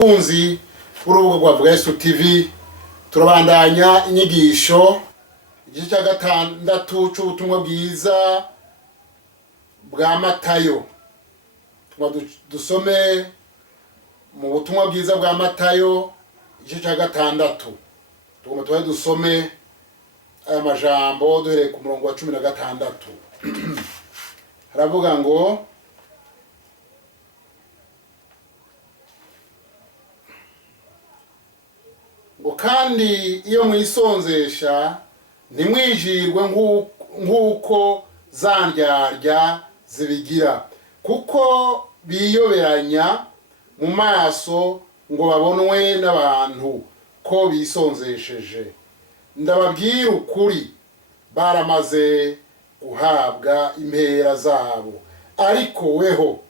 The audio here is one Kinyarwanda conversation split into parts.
Kunzi urubuga rwa Vuga Yesu TV turabandanya inyigisho igice cya gatandatu cy'ubutumwa bwiza bwa Matayo. Dusome mu butumwa bwiza bwa Matayo igice cya gatandatu. Tugomba dusome aya majambo duhereye ku murongo wa 16. Haravuga ngo kandi iyo mwisonzesha ntimwijirwe nk'uko zandyarya zibigira, kuko biyoberanya mu maso ngo babonwe n'abantu ko bisonzesheje. Ndababwira ukuri, baramaze guhabwa impera zabo. Ariko weho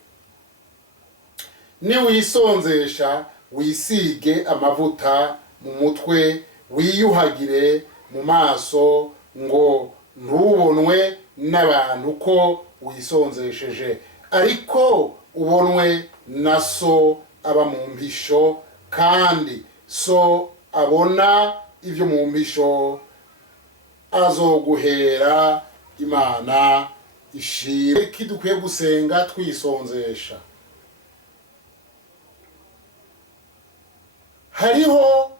niwisonzesha wisige amavuta mu mutwe, wiyuhagire mu maso ngo ntubonwe n'abantu ko wisonzesheje, ariko ubonwe na so aba mu mpisho, kandi so abona ibyo mu mpisho azoguhera Imana ishimwe. Dukwiye gusenga twisonzesha. Hariho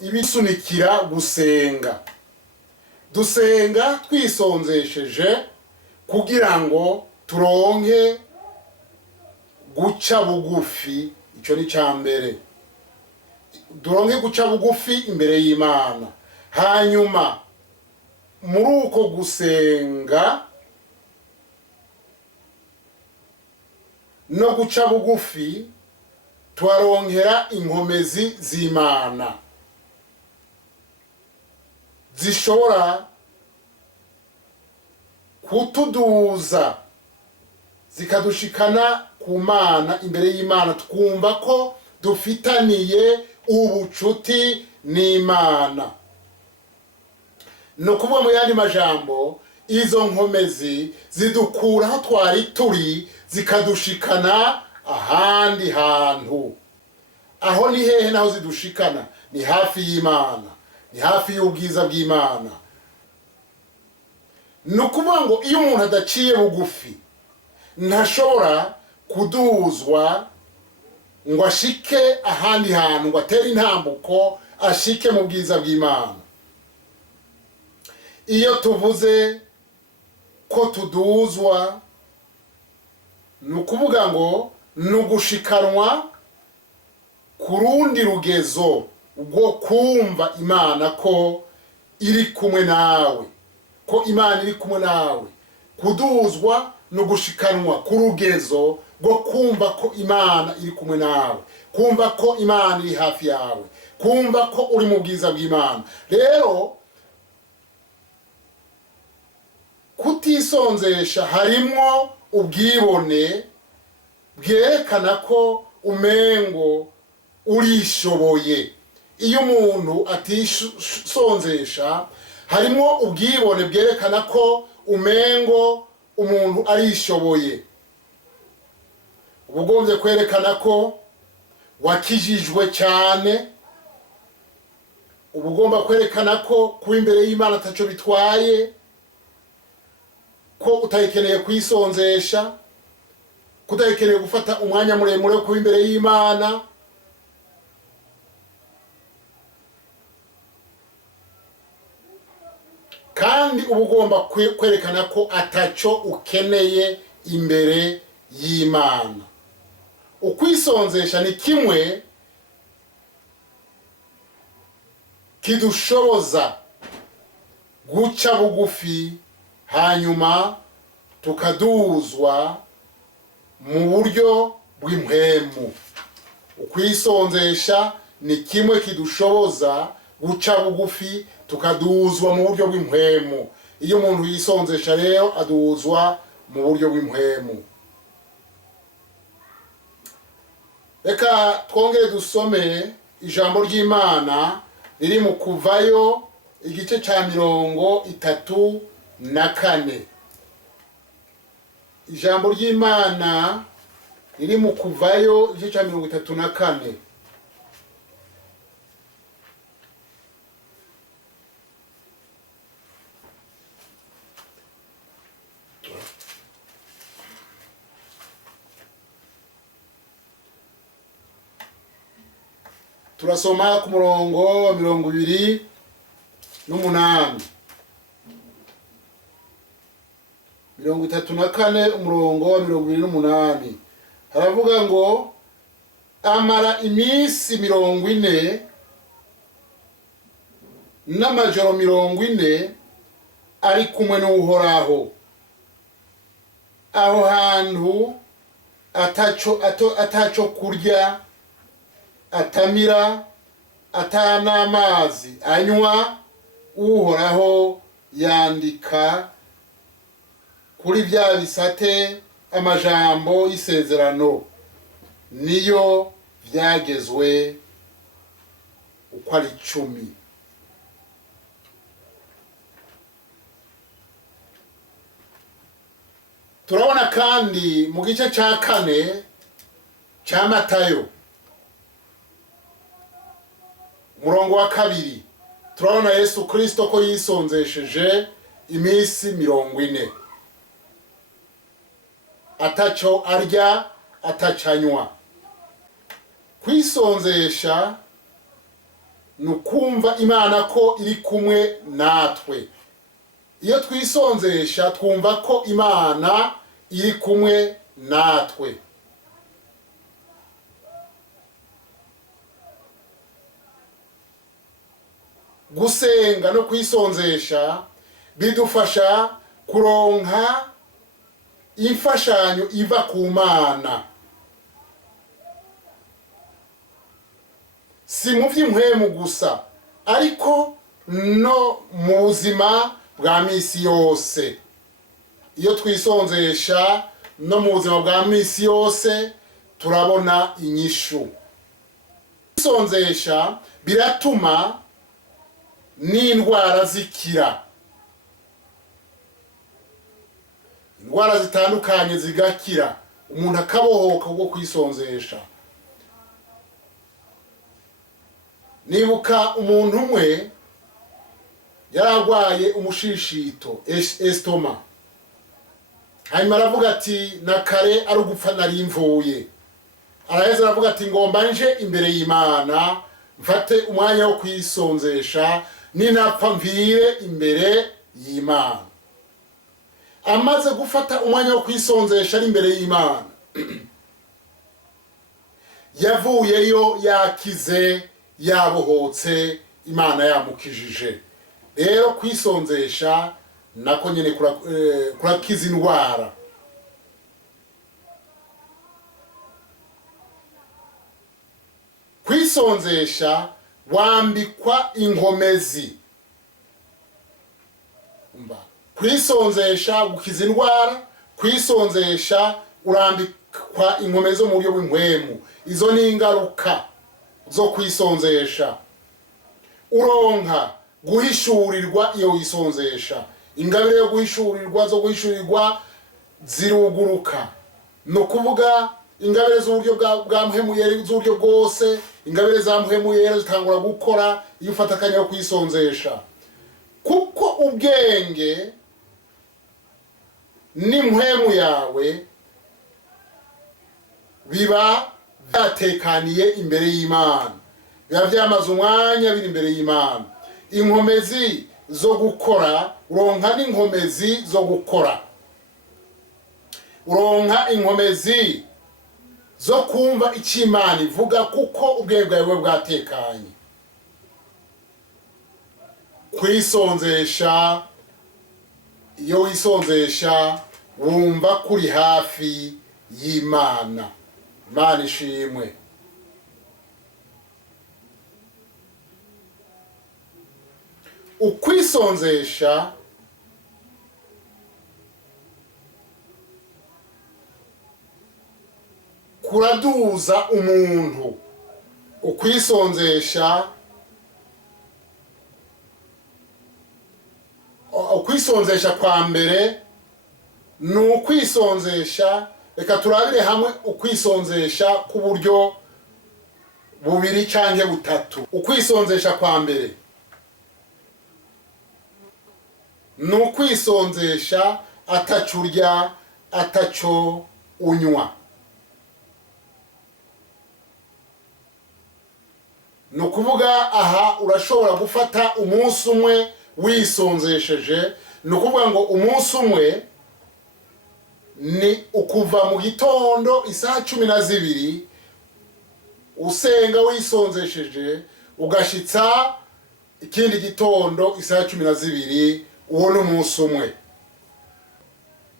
ibisunikira gusenga. Dusenga twisonzesheje kugira ngo turonke guca bugufi. Icyo ni cyambere, turonke guca bugufi imbere y'Imana. Hanyuma muri uko gusenga no guca bugufi twaronkera inkomezi z'Imana zishobora kutuduza zikadushikana ku Mana, imbere y'Imana twumva ko dufitaniye ubucuti n'Imana. No kuvuga mu yandi majambo, izo nkomezi zidukura aho twari turi zikadushikana ahandi hantu. Aho ni hehe naho zidushikana? Ni hafi y'Imana, ni hafi y'ubwiza bw'Imana. No kuvuga ngo iyo umuntu adaciye bugufi ntashobora kuduzwa ngo ashike ahandi hantu, ngo atere intambuko ashike mu bwiza bw'Imana. Iyo tuvuze ko tuduzwa, ni ukuvuga ngo ni ugushikanwa ku rundi rugezo rwo kumva Imana ko iri kumwe nawe, ko Imana iri kumwe nawe. Kuduzwa ni ugushikanwa ku rugezo rwo kumva ko Imana iri kumwe nawe, kumva ko Imana iri hafi yawe, kumva ko uri mu bwiza bw'Imana. Rero kutisonzesha harimo ubwibone bwerekana ko umengo urishoboye. Iyo umuntu atisonzesha harimo ubwibone bwerekana ko umengo umuntu arishoboye. Ubugombye kwerekana ko wakijijwe cyane. Ubugomba kwerekana ko kuba imbere y'Imana ataco bitwaye, ko utayikeneye kwisonzesha, kutayikeneye gufata umwanya muremure wo kuba imbere y'Imana. Kandi ubugomba kwerekana ko ataco ukeneye imbere y'Imana. Ukwisonzesha ni kimwe kidushoboza guca bugufi, hanyuma tukaduzwa mu buryo bw'impwemu. Ukwisonzesha ni kimwe kidushoboza guca bugufi tukaduzwa mu buryo bw'impwemu. Iyo umuntu yisonzesha rero aduzwa mu buryo bw'impwemu. Reka twongere dusome ijambo ry'Imana riri mu Kuvayo igice cya 34. Ijambo ry'Imana iri mu Kuvayo igice cya 34. Turasoma ku murongo wa 28. 34 umurongo wa 28 haravuga ngo amara iminsi 40 n'amajoro 40 ari kumwe n'Uhoraho aho hantu ataco kurya atamira atanamazi anywa. Uhoraho yandika kuri bya bisate amajambo y'isezerano niyo byagezwe uko ari 10. Turabona kandi mu gice cya 4 cya Matayo umurongo wa 2 turabona Yesu Kristo ko yisonzesheje iminsi 40 ataco arya atacanywa. Kwisonzesha nukumva Imana ko iri kumwe natwe. Iyo twisonzesha twumva ko Imana iri kumwe natwe. Gusenga no kwisonzesha bidufasha kuronka imfashanyo iva ku Mana, si mu by'impwemu gusa ariko no mu buzima bwa misi yose. Iyo twisonzesha no mu buzima bwa misi yose turabona inyishu. Kwisonzesha biratuma n'indwara zikira, indwara zitandukanye zigakira, umuntu akabohoka ubwo kwisonzesha. Nibuka umuntu umwe yaragwaye umushishito estoma, hanyuma aravuga ati na kare ari ugupfa nari mvuye. Araheza aravuga ati ngomba nje imbere y'Imana mfate umwanya wo kwisonzesha ninapfa mvire imbere y'Imana. Amaze gufata umwanya wo kwisonzesha ari imbere y'Imana yavuyeyo yakize yabohotse, Imana yamukijije. Rero kwisonzesha nako nyene kurakiza indwara. Kwisonzesha wambikwa inkomezi. Kwisonzesha gukiza indwara, kwisonzesha urambikwa inkomezi mu buryo bw'impwemu. Izo ni ingaruka zo kwisonzesha. Uronka guhishurirwa iyo wisonzesha. Ingabire yo guhishurirwa zo guhishurirwa ziruguruka. No kuvuga ingabire z'uburyo bwa mpwemu yera z'uburyo bwose, ingabire za mpwemu yera zitangura gukora iyo ufata akanya yo kwisonzesha. Kuko ubwenge n'impwemu yawe biba byatekaniye imbere y'Imana, biba byamaze umwanya biri imbere y'Imana. Inkomezi zo gukora, uronka n'inkomezi zo gukora, uronka inkomezi zo kumva icyo Imana ivuga kuko ubwenge bwawe bwatekanye. Kwisonzesha, iyo wisonzesha wumva kuri hafi y'Imana. Imana ishimwe. Ukwisonzesha kuraduza umuntu. Ukwisonzesha kwa mbere ni ukwisonzesha reka turabire hamwe ukwisonzesha ku buryo bubiri canke butatu. Ukwisonzesha kwa mbere ni ukwisonzesha ataco urya ataco unywa. Ni ukuvuga aha urashobora gufata umunsi umwe wisonzesheje. Ni ukuvuga ngo umunsi umwe ni ukuva mu gitondo isaha 12 usenga wisonzesheje ugashitsa ikindi gitondo isaha 12, uwo ni umunsi umwe.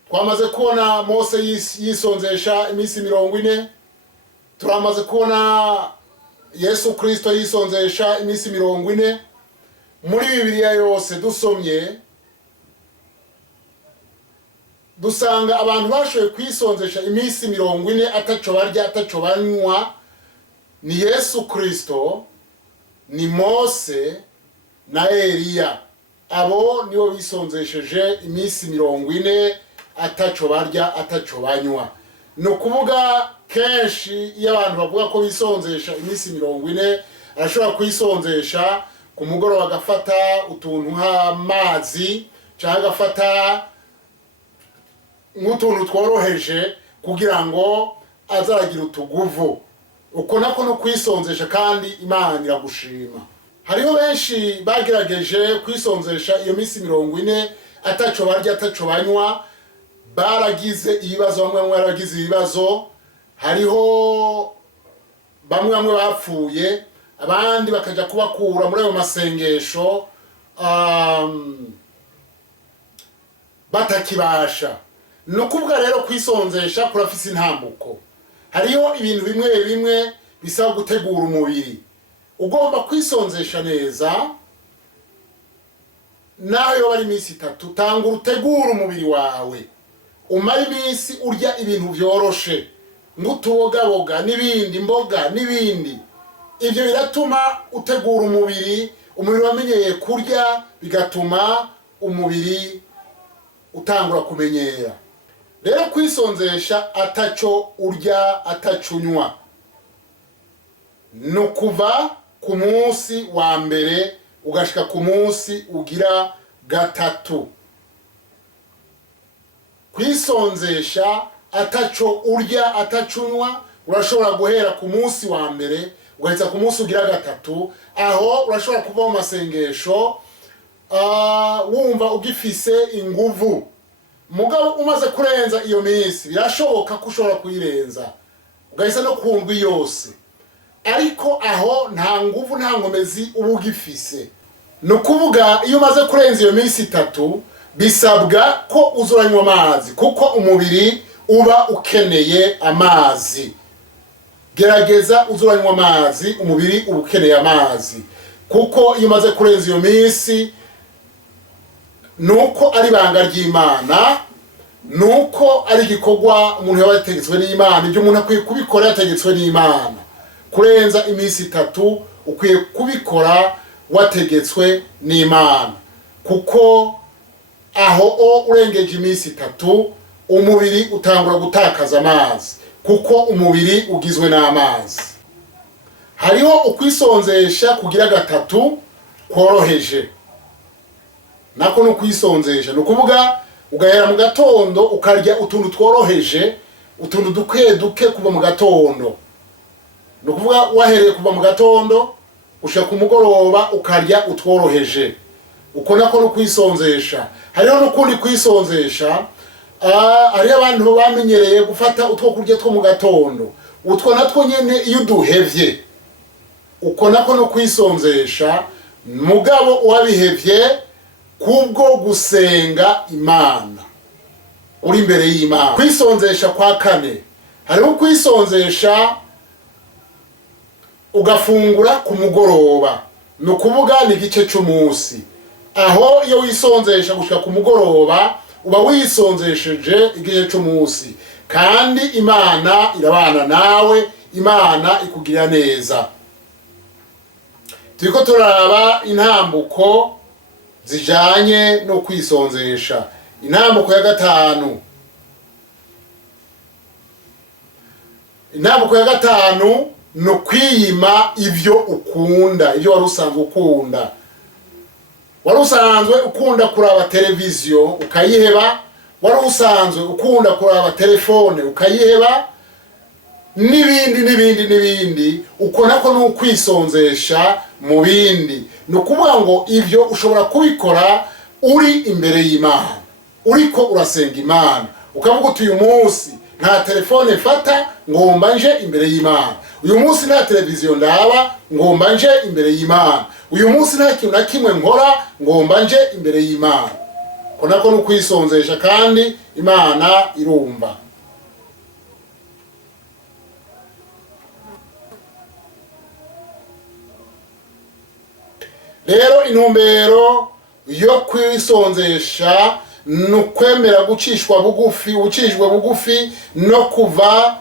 Twamaze kubona Mose yisonzesha iminsi 40, turamaze kubona Yesu Kristo yisonzesha iminsi 40. Muri Bibiliya yose dusomye dusanga abantu bashoboye kwisonzesha iminsi 40 ataco barya ataco banywa ni Yesu Kristo, ni Mose na Eliya. Abo nibo bisonzesheje iminsi 40 ataco barya ataco banywa. Ni ukuvuga kenshi iyo abantu bavuga ko bisonzesha iminsi 40 arashobora kwisonzesha ku mugoroba agafata utuntu nk'amazi cyangwa agafata nk'utuntu tworoheje kugira ngo azaragira utuguvu. Uko nako no kwisonzesha kandi Imana iragushima. Hariho benshi bagerageje kwisonzesha iyo minsi 40 ataco barya ataco banywa, baragize ibibazo, bamwe baragize ibibazo. Hariho bamwe bapfuye, abandi bakaja kubakura muri ayo masengesho batakibasha. No kuvuga rero kwisonzesha kurafise intambuko. Hariho ibintu bimwe bimwe bisaba gutegura umubiri. Ugomba kwisonzesha neza, nayo bari iminsi 3 tangura utegura umubiri wawe. Umara iminsi urya ibintu byoroshe ngutubogaboga n'ibindi, imboga n'ibindi. Ibyo biratuma utegura umubiri wamenyeye kurya, bigatuma umubiri utangura kumenyera. Rero kwisonzesha ataco urya ataco unywa no kuva ku munsi wa mbere ugashika ku munsi ugira 3. Kwisonzesha ataco urya ataco unywa urashobora guhera ku munsi wa mbere ugahita ku munsi ugira 3. Aho urashobora kuva mu masengesho wumva ugifise inguvu. Mugabo umaze kurenza iyo minsi birashoboka ko ushobora kuyirenza ugahita no kumva yose, ariko aho nta nguvu nta nkomezi uba ugifise. No kuvuga iyo umaze kurenza iyo minsi 3 bisabwa ko uzuranywa amazi, kuko umubiri uba ukeneye amazi. Gerageza uzuranywa amazi, umubiri uba ukeneye amazi, kuko iyo umaze kurenza iyo minsi nuko ari banga ry'Imana, nuko ari gikorwa umuntu yabategetswe n'Imana. Ibyo umuntu akwiye kubikora yategetswe n'Imana. Kurenza iminsi 3 ukwiye kubikora wategetswe n'Imana, kuko aho urengeje iminsi 3 umubiri utangura gutakaza amazi, kuko umubiri ugizwe n'amazi. Hariho ukwisonzesha kugira 3 kworoheje, nako no kwisonzesha no kuvuga ugahera mu gatondo ukarya utuntu tworoheje, utuntu duke kuva mu gatondo. No kuvuga wahereye kuva mu gatondo ushaka ku mugoroba ukarya utworoheje. Uko nako no kwisonzesha. Hariho no kundi kwisonzesha ari abantu bamenyereye gufata utwo kurya two mu gatondo, utwo natwo nyene iyo duhevye. Uko nako no kwisonzesha, mugabo wabihevye kubwo gusenga Imana uri imbere y'Imana. Kwisonzesha kwa 4 hariho kwisonzesha ugafungura ku mugoroba, no kuvuga ni gice cy'umunsi. Aho iyo wisonzesha gushika ku mugoroba uba wisonzesheje igice cy'umunsi, kandi Imana irabana nawe, Imana ikugirira neza. Turiko turaraba intambuko zijanye no kwisonzesha. Intambuko ya 5 intambuko ya gatanu ni ukwiyima ibyo ukunda, ibyo wari usanzwe ukunda. Wari usanzwe ukunda kuraba televiziyo ukayiheba, wari usanzwe ukunda kuraba telefone ukayiheba, n'ibindi uko nako ni ukwisonzesha mu bindi. Ni ukuvuga ngo ibyo ushobora kubikora uri imbere y'Imana, uriko urasenga Imana, ukavuga uti uyu munsi nta telefone mfata, ngomba nje imbere y'Imana. Uyu munsi nta televiziyo ndaba, ngomba nje imbere y'Imana. Uyu munsi nta kintu na kimwe nkora, ngomba nje imbere y'Imana. Ko nako ni ukwisonzesha kandi Imana irumva. Rero intumbero yo kwisonzesha ni ukwemera gucishwa bugufi, ucishijwe bugufi no kuva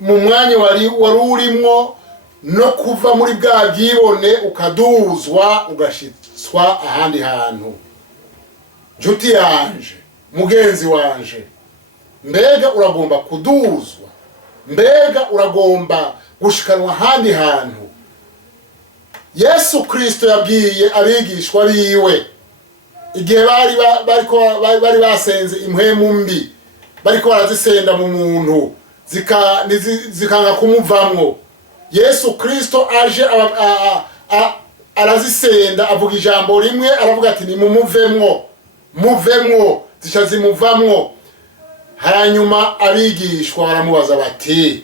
mu mwanya wari urimo, no kuva muri bwa bwibone ukaduzwa ugashitswa ahandi hantu. Nshuti yanje, mugenzi wanje, mbega uragomba kuduzwa, mbega uragomba gushikanwa ahandi hantu. Yesu Kristo yabwiye abigishwa biwe igihe bari basenze impwemu mbi, bariko barazisenda mu muntu zikanga kumuvamwo. Yesu Kristo aje arazisenda, avuga ijambo rimwe, aravuga ati nimumuvemwo, muvemwo, zica zimuvamwo. Hanyuma abigishwa baramubaza bati,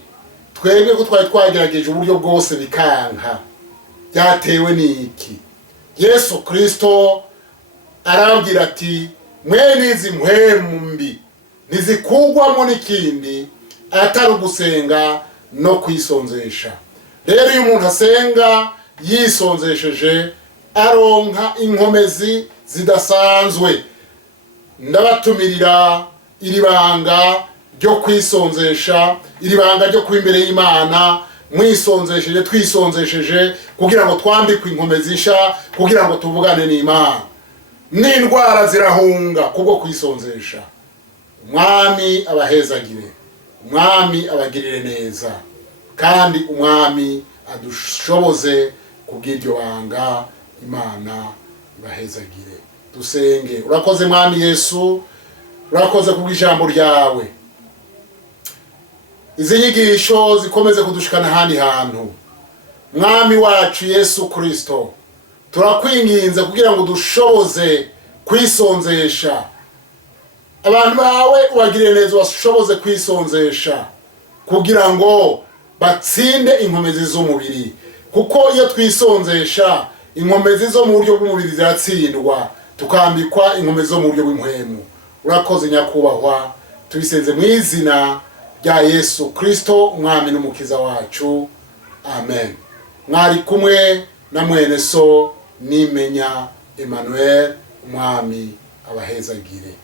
twebwe ko twari twagerageje uburyo bwose bikanka, byatewe n'iki? Yesu Kristo arabwira ati, mwene izi mpwemu mbi ntizikugwamo n'ikindi atari ugusenga no kwisonzesha. Rero iyo umuntu asenga yisonzesheje aronka inkomezi zidasanzwe. Ndabatumirira iri banga ryo kwisonzesha, iri banga ryo kuba imbere y'Imana, mwisonzesheje, twisonzesheje, kugira ngo twambikwe inkomezi nsha, kugira ngo tuvugane n'Imana. N'indwara zirahunga kubwo kwisonzesha. Umwami abahezagire, umwami abagirire neza, kandi umwami adushoboze kubw'iryo banga. Imana ibahezagire. Dusenge. Urakoze mwami Yesu, urakoze kubw'ijambo ryawe. Izi nyigisho zikomeze kudushikana ahandi hantu. Mwami wacu Yesu Kristo, turakwinginze kugira ngo dushoboze kwisonzesha. Abantu bawe ubagirire neza, bashoboze kwisonzesha kugira ngo batsinde inkomezi z'umubiri. Kuko iyo twisonzesha, inkomezi zo mu buryo bw'umubiri ziratsindwa, tukambikwa inkomezi zo mu buryo bw'impwemu. Urakoze nyakubahwa, tubisenze mu izina rya Yesu Kristo, umwami n'umukiza wacu. Amen. Mwari kumwe na mwene so Nimenya Emmanuel, umwami abahezagire.